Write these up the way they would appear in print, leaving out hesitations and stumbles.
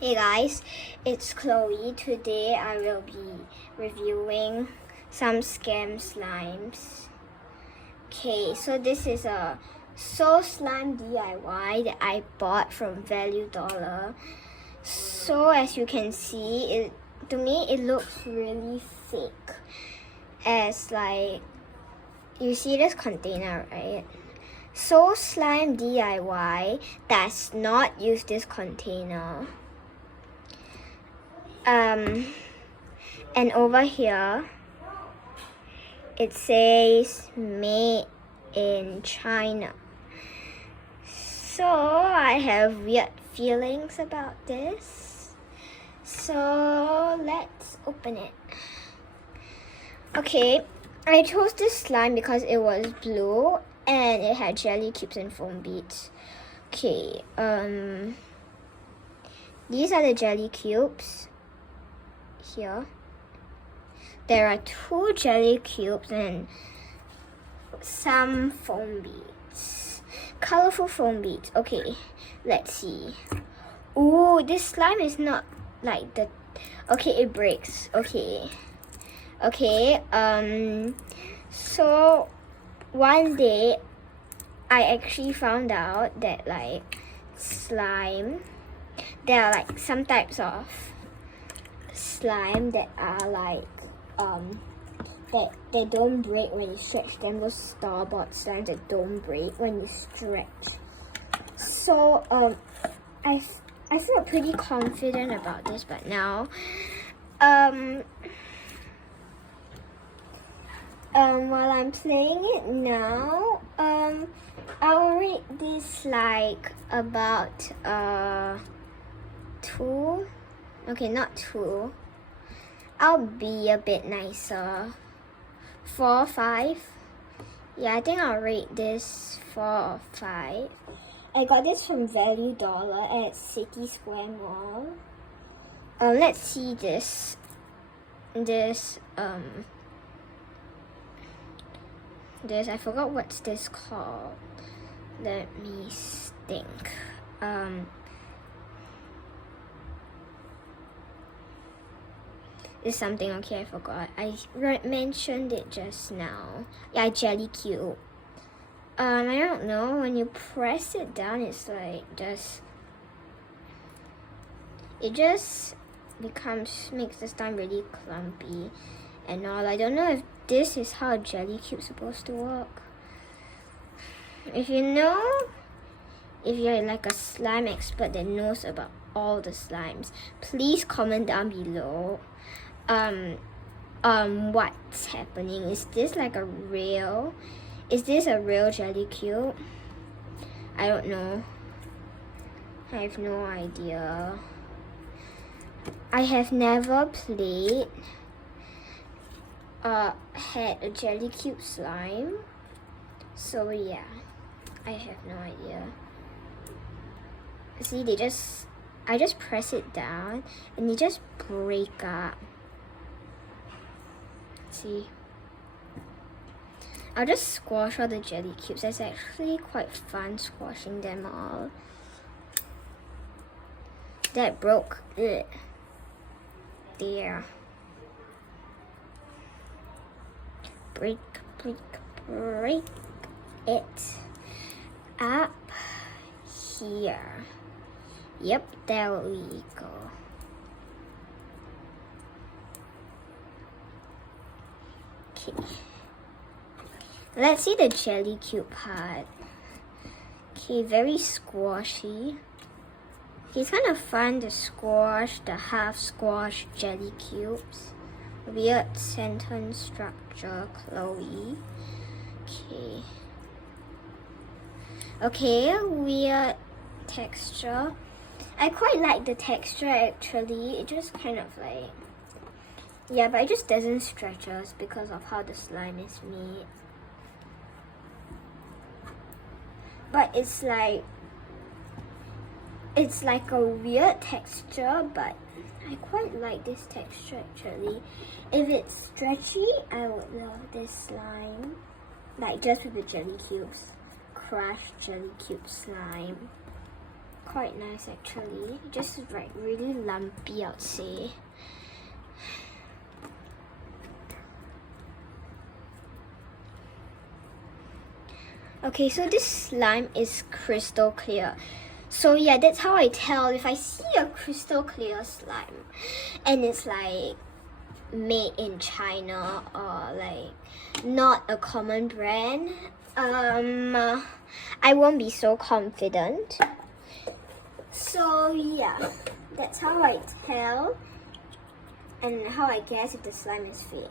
Hey guys, it's Chloe. Today I will be reviewing some scam slimes. Okay, so this is a Soul Slime DIY that I bought from Value Dollar. So as you can see, to me it looks really fake. As like, you see this container, right? Soul Slime DIY does not use this container. And over here it says made in China. So I have weird feelings about this. So let's open it. Okay, I chose this slime because it was blue and it had jelly cubes and foam beads. Okay, these are the jelly cubes. Here there are 2 jelly cubes and some foam beads, colorful foam beads. Okay, let's see. Ooh, this slime is not like the, okay, it breaks. Okay, so one day I actually found out that like slime, there are like some types of slime that are like that they don't break when you stretch them. Those store-bought slimes that don't break when you stretch. So I feel pretty confident about this, but now while I'm playing it now, I'll rate this like about 2. Okay, not 2. I'll be a bit nicer. 4 or 5. Yeah, I think I'll rate this 4 or 5. I got this from Value Dollar at City Square Mall. Let's see this. This, I forgot what's this called. Let me think. Is something, okay, I forgot. I mentioned it just now. Yeah, jelly cube. I don't know, when you press it down, it's like it just makes the slime really clumpy and all. I don't know if this is how a jelly cube's supposed to work. If you know, if you're like a slime expert that knows about all the slimes, please comment down below. What's happening? Is this a real jelly cube? I don't know. I have no idea. I have never played had a jelly cube slime, so yeah, I have no idea. See, I just press it down and they just break up. See, I'll just squash all the jelly cubes. That's actually quite fun, squashing them all. That broke it. There. Break it up here. Yep, there we go. Okay, let's see the jelly cube part. Okay, very squashy. It's kind of fun to squash the half squash jelly cubes. Weird sentence structure, Chloe. Okay, weird texture. I quite like the texture actually. It just kind of like, yeah, but it just doesn't stretch us because of how the slime is made. But it's like a weird texture, but I quite like this texture actually. If it's stretchy, I would love this slime. Like just with the jelly cubes. Crushed jelly cube slime. quite nice actually. Just like really lumpy, I'd say. Okay, so this slime is crystal clear. So yeah, that's how I tell if I see a crystal clear slime and it's like made in China or like not a common brand. I won't be so confident. So yeah, that's how I tell and how I guess if the slime is fake.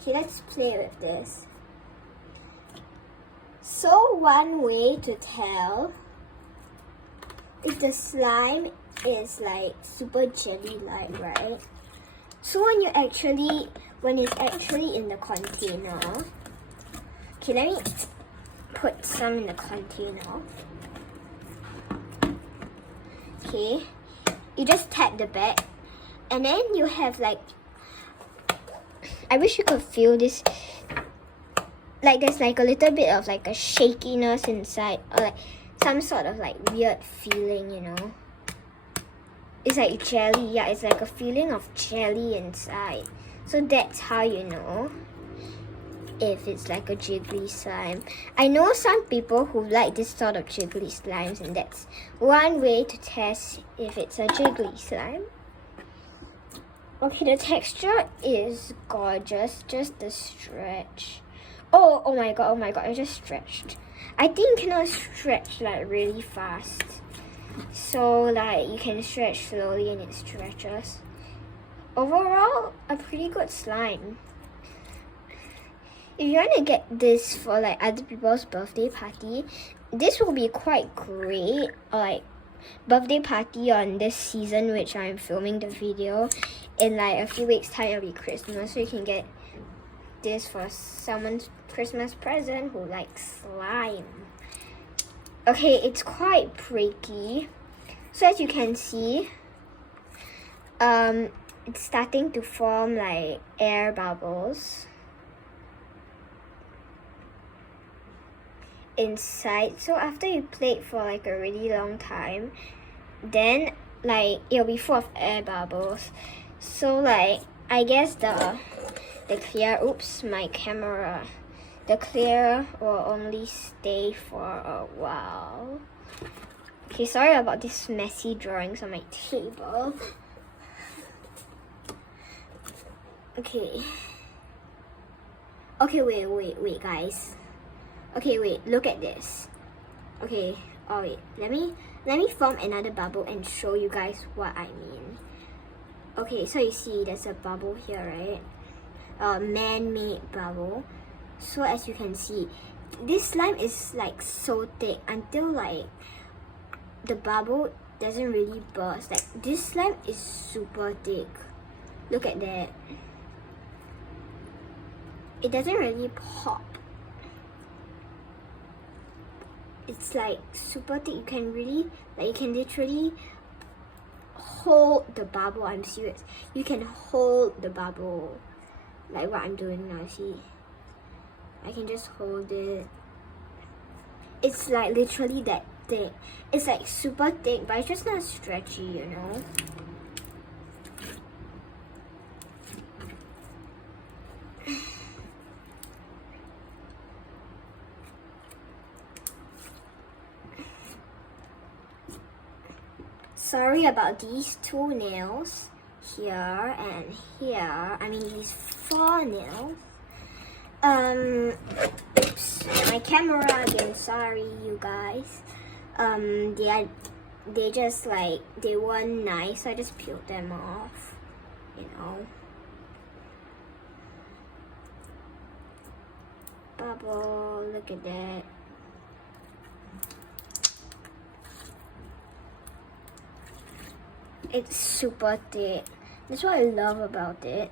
Okay, let's play with this. So one way to tell if the slime is like super jelly-like, right? So when it's actually in the container, okay, let me put some in the container. Okay, you just tap the back and then you have like, I wish you could feel this, like there's like a little bit of like a shakiness inside or like some sort of like weird feeling, you know. It's like jelly, yeah, it's like a feeling of jelly inside. So that's how you know if it's like a jiggly slime. I know some people who like this sort of jiggly slimes, and that's one way to test if it's a jiggly slime. Okay, the texture is gorgeous, just the stretch. Oh my god, I just stretched. I think you cannot stretch like really fast. So like you can stretch slowly and it stretches. Overall, a pretty good slime. If you want to get this for like other people's birthday party, this will be quite great. Or like birthday party on this season, which I'm filming the video. In like a few weeks time, it'll be Christmas, so you can get this for someone's Christmas present who likes slime. Okay, it's quite breaky. So as you can see, it's starting to form like air bubbles inside. So after you play it for like a really long time, then like it'll be full of air bubbles. So like I guess the clear, oops, my camera, the clear will only stay for a while. Okay, sorry about this messy drawings on my table. Okay. Okay, wait, guys. Okay, wait, look at this. Okay, oh wait, let me form another bubble and show you guys what I mean. Okay, so you see there's a bubble here, right? A man-made bubble. So as you can see, this slime is like so thick until like the bubble doesn't really burst. Like this slime is super thick. Look at that. It doesn't really pop. It's like super thick. You can literally hold the bubble. I'm serious. You can hold the bubble like what I'm doing now. See, I can just hold it. It's like literally that thick. It's like super thick, but it's just not stretchy, you know. Sorry about these two nails here and here. I mean these 4 nails. Oops, my camera again. Sorry, you guys. They just like they weren't nice, so I just peeled them off. You know. Bubble. Look at that. It's super thick. That's what I love about it.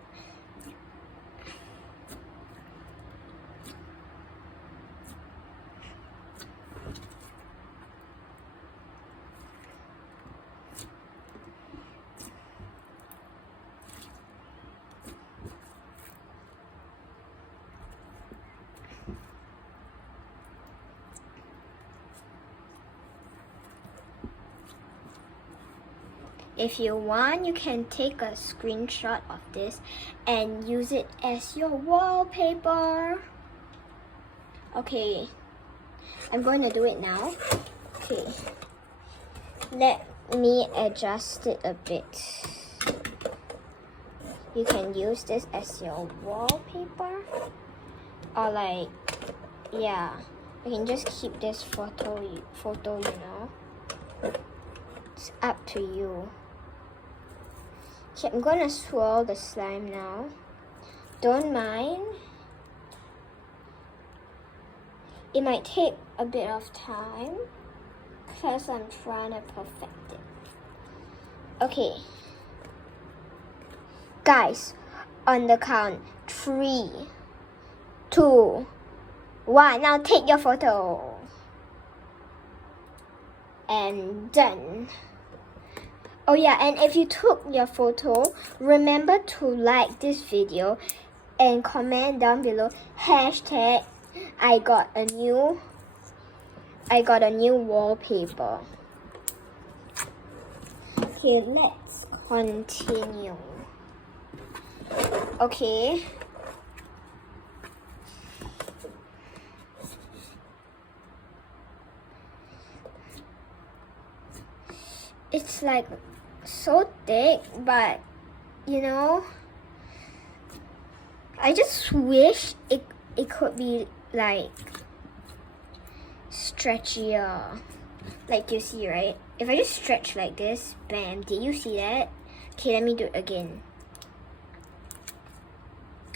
if you want, you can take a screenshot of this and use it as your wallpaper. Okay, I'm going to do it now. Okay, let me adjust it a bit. You can use this as your wallpaper, or like, yeah, you can just keep this photo, you know. It's up to you. Okay, I'm gonna swirl the slime now. Don't mind. It might take a bit of time because I'm trying to perfect it. Okay. Guys, on the count, 3, 2, 1. Now take your photo. And done. Oh yeah, and if you took your photo, remember to like this video and comment down below hashtag I got a new wallpaper. Okay, let's continue. Okay. It's like so thick, but you know, I just wish it could be like stretchier. Like you see, right? If I just stretch like this, bam, did you see that? Okay, let me do it again.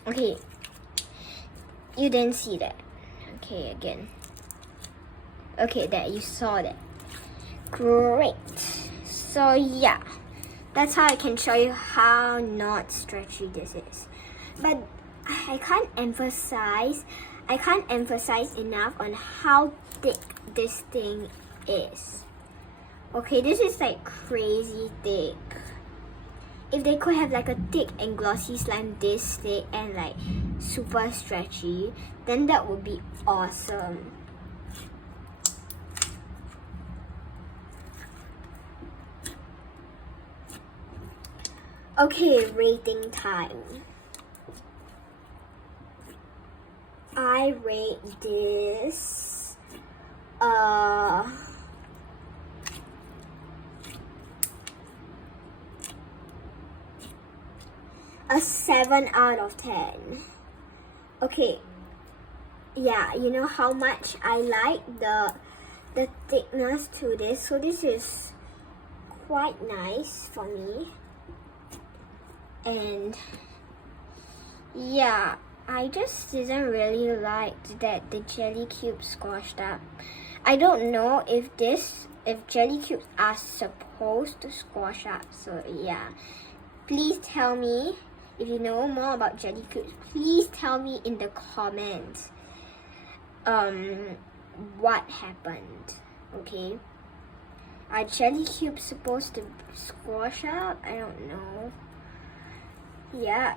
Okay, you didn't see that. Okay, again. Okay, there, you saw that. Great. So yeah, that's how I can show you how not stretchy this is. But I can't emphasize enough on how thick this thing is. Okay, this is like crazy thick. If they could have like a thick and glossy slime this thick and like super stretchy, then that would be awesome. Okay, rating time. I rate this a 7 out of 10. Okay, yeah, you know how much I like the thickness to this, so this is quite nice for me. And yeah, I just didn't really like that the jelly cubes squashed up. I don't know if jelly cubes are supposed to squash up, so yeah. Please tell me if you know more about jelly cubes. Please tell me in the comments what happened, okay? Are jelly cubes supposed to squash up? I don't know. Yeah.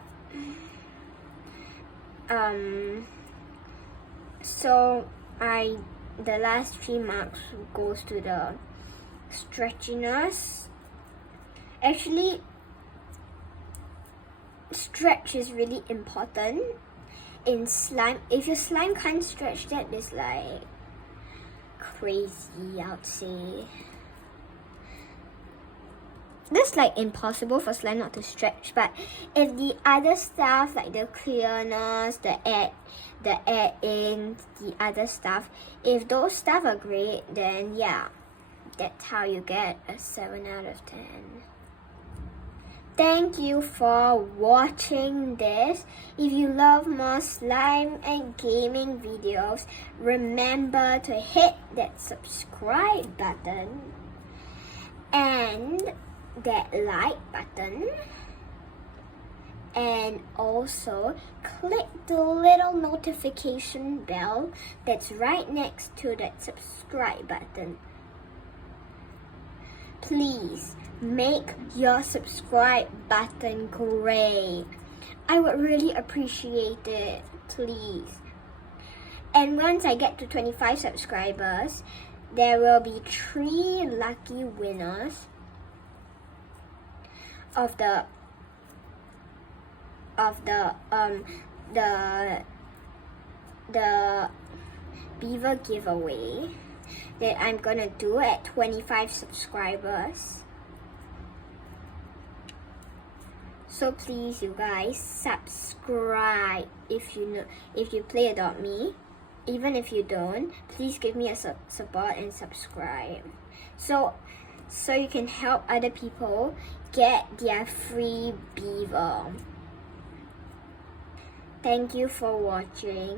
So the last 3 marks goes to the stretchiness. Actually, stretch is really important in slime. If your slime can't stretch, that is like crazy, I would say. That's like impossible for slime not to stretch, but if the other stuff like the clearness, the add in, the other stuff, if those stuff are great, then yeah, that's how you get a 7 out of 10. Thank you for watching this. If you love more slime and gaming videos, remember to hit that subscribe button and that like button, and also click the little notification bell that's right next to that subscribe button. Please make your subscribe button gray. I would really appreciate it, please. And once I get to 25 subscribers, there will be 3 lucky winners of the beaver giveaway that I'm gonna do at 25 subscribers. So please, you guys, subscribe if you play Adopt Me. Even if you don't, please give me a support and subscribe. So you can help other people get their free beaver. Thank you for watching.